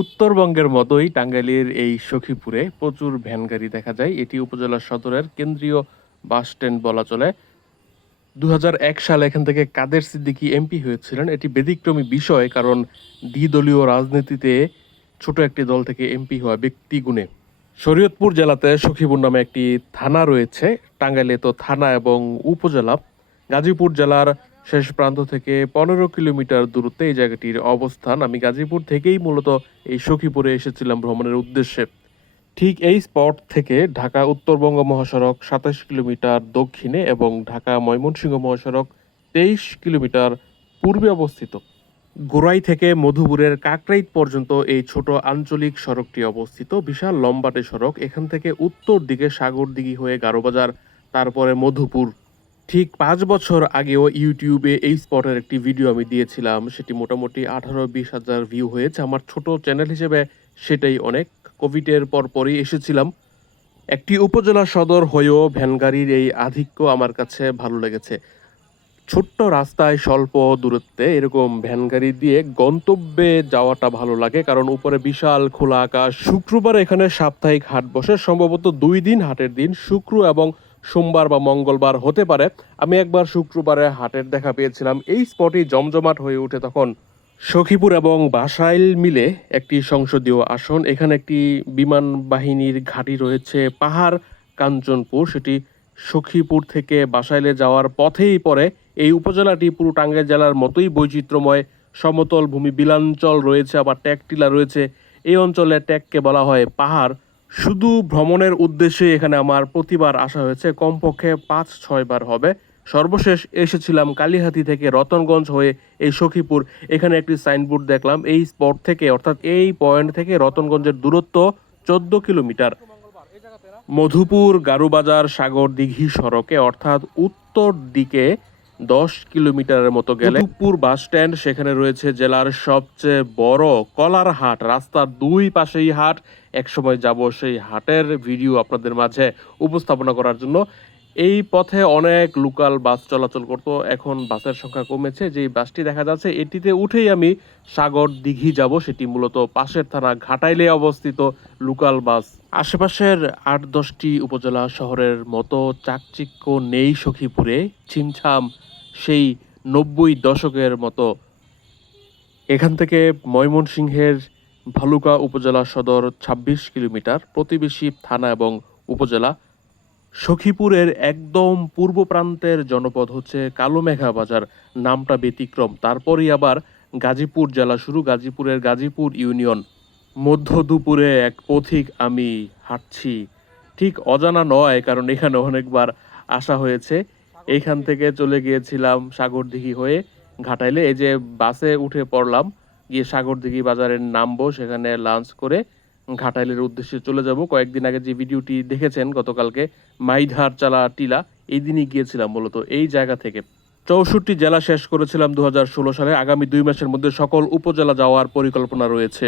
উত্তরবঙ্গের মতোই টাঙ্গাইলের এই সখীপুরে প্রচুর ভ্যান গাড়ি দেখা যায়। এটি উপজেলা সদরের কেন্দ্রীয় বাস স্ট্যান্ড বলা চলে। দু সালে এখান থেকে কাদের সিদ্দিকি এমপি হয়েছিলেন, এটি ব্যতিক্রমী বিষয় কারণ দ্বিদলীয় রাজনীতিতে ছোট একটি দল থেকে এমপি হওয়া ব্যক্তি গুণে। শরীয়তপুর জেলাতে সখীপুর নামে একটি থানা রয়েছে। টাঙ্গাইলে তো থানা এবং উপজেলা। গাজীপুর জেলার শেষ প্রান্ত থেকে পনেরো কিলোমিটার দূরত্বে এই জায়গাটির অবস্থান। আমি গাজীপুর থেকেই মূলত এই সখীপুরে এসেছিলাম ভ্রমণের উদ্দেশ্যে। ঠিক এই স্পট থেকে ঢাকা উত্তরবঙ্গ মহাসড়ক সাতাশ কিলোমিটার দক্ষিণে এবং ঢাকা ময়মনসিংহ মহাসড়ক তেইশ কিলোমিটার পূর্বে অবস্থিত। গোড়াই থেকে মধুপুরের কাকরাইত পর্যন্ত এই ছোট আঞ্চলিক সড়কটি অবস্থিত। বিশাল লম্বাটে সড়ক। এখান থেকে উত্তর দিকে সাগরদিঘি হয়ে গারোবাজার, তারপরে মধুপুর। ঠিক পাঁচ বছর আগেও ইউটিউবে এই স্পটের একটি ভিডিও আমি দিয়েছিলাম। সেটি মোটামুটি আঠারো বিশ হাজার ভিউ হয়েছে। আমার ছোট চ্যানেল হিসেবে সেটাই অনেক। কোভিডের পরপরই এসেছিলাম। একটি উপজেলা সদর হয়েও ভ্যানগাড়ির এই আধিক্য আমার কাছে ভালো লেগেছে। ছোট্ট রাস্তায় স্বল্প দূরত্বে এরকম ভ্যান গাড়ি দিয়ে গন্তব্যে যাওয়াটা ভালো লাগে। কারণ উপরে বিশাল খোলা আকাশ। শুক্রবার এখানে সাপ্তাহিক হাট বসে। সম্ভবত দুই দিন হাটের দিন। শুক্র এবং সোমবার বা মঙ্গলবার হতে পারে। আমি একবার শুক্রবারে হাটের দেখা পেয়েছিলাম। এই স্পটই জমজমাট হয়ে ওঠে তখন। সখীপুর এবং বাসাইল মিলে একটি সংসদীয় আসন, এখানে একটি বিমান বাহিনীর ঘাঁটি রয়েছে পাহাড় কাঞ্চনপুর। সেটি সখীপুর থেকে বাসাইলে যাওয়ার পথেই পড়ে। এই উপজেলাটি পুরো টাঙ্গাইল জেলার মতোই বৈচিত্র্যময়। সমতল ভূমি, বিলাঞ্চল রয়েছে, আবার ট্যাগটিলা রয়েছে। এই অঞ্চলে ট্যাগকে বলা হয় পাহাড়। শুধু ভ্রমণের উদ্দেশ্যে এখানে আমার প্রতিবার আসা হয়েছে। কমপক্ষে পাঁচ ছয়বার হবে। সর্বশেষ এসেছিলাম কালীহাতি থেকে রতনগঞ্জ হয়ে এই সখীপুর। এখানে একটি সাইনবোর্ড দেখলাম। এই স্পট থেকে, অর্থাৎ এই পয়েন্ট থেকে রতনগঞ্জের দূরত্ব চোদ্দ কিলোমিটার। মধুপুর গারুবাজার সাগর দিঘি সড়কে, অর্থাৎ উত্তর দিকে দশ কিলোমিটারের মতো গেলে মধুপুর বাস স্ট্যান্ড, সেখানে রয়েছে জেলার সবচেয়ে বড় কলার হাট রাস্তার দুই পাশেই হাট। একসময় যাব সেই হাটের ভিডিও আপনাদের মাঝে উপস্থাপনা করার জন্য। এই পথে অনেক লোকাল বাস চলাচল করতো, এখন বাসের সংখ্যা কমেছে। যে বাসটি দেখা যাচ্ছে, এটিতে উঠেই আমি সাগর দিঘি যাব। সেটি মূলত পাশের থানা ঘাটাইলে অবস্থিত লোকাল বাস। আশেপাশের আট দশটি উপজেলা শহরের মতো চাকচিক্য নেই সখীপুরে। ছিমছাম সেই নব্বই দশকের মতো। এখান থেকে ময়মনসিংহের ভালুকা উপজেলা সদর ২৬ কিলোমিটার, প্রতিবেশী থানা এবং উপজেলা। সখীপুরের একদম পূর্ব প্রান্তের জনপদ হচ্ছে কালোমেঘা বাজার, নামটা ব্যতিক্রম। তারপরই আবার গাজীপুর জেলা শুরু, গাজীপুরের গাজীপুর ইউনিয়ন। মধ্য দুপুরে এক পথিক আমি হাঁটছি। ঠিক অজানা নয়, কারণ এখানে অনেকবার আসা হয়েছে। এইখান থেকে চলে গিয়েছিলাম সাগরদিঘি হয়ে ঘাটাইলে, এই যে বাসে উঠে পড়লাম গিয়ে সাগরদিঘি বাজারে নামবো, সেখানে লাঞ্চ করে ঘাটাইলের উদ্দেশ্যে চলে যাব। কয়েকদিন আগে যে ভিডিওটি দেখেছেন গতকালকে মাইধার চালা টিলা, এই দিনই গিয়েছিলাম মূলত এই জায়গা থেকে। চৌষট্টি জেলা শেষ করেছিলাম দু হাজার ষোলো সালে। আগামী দুই মাসের মধ্যে সকল উপজেলা যাওয়ার পরিকল্পনা রয়েছে।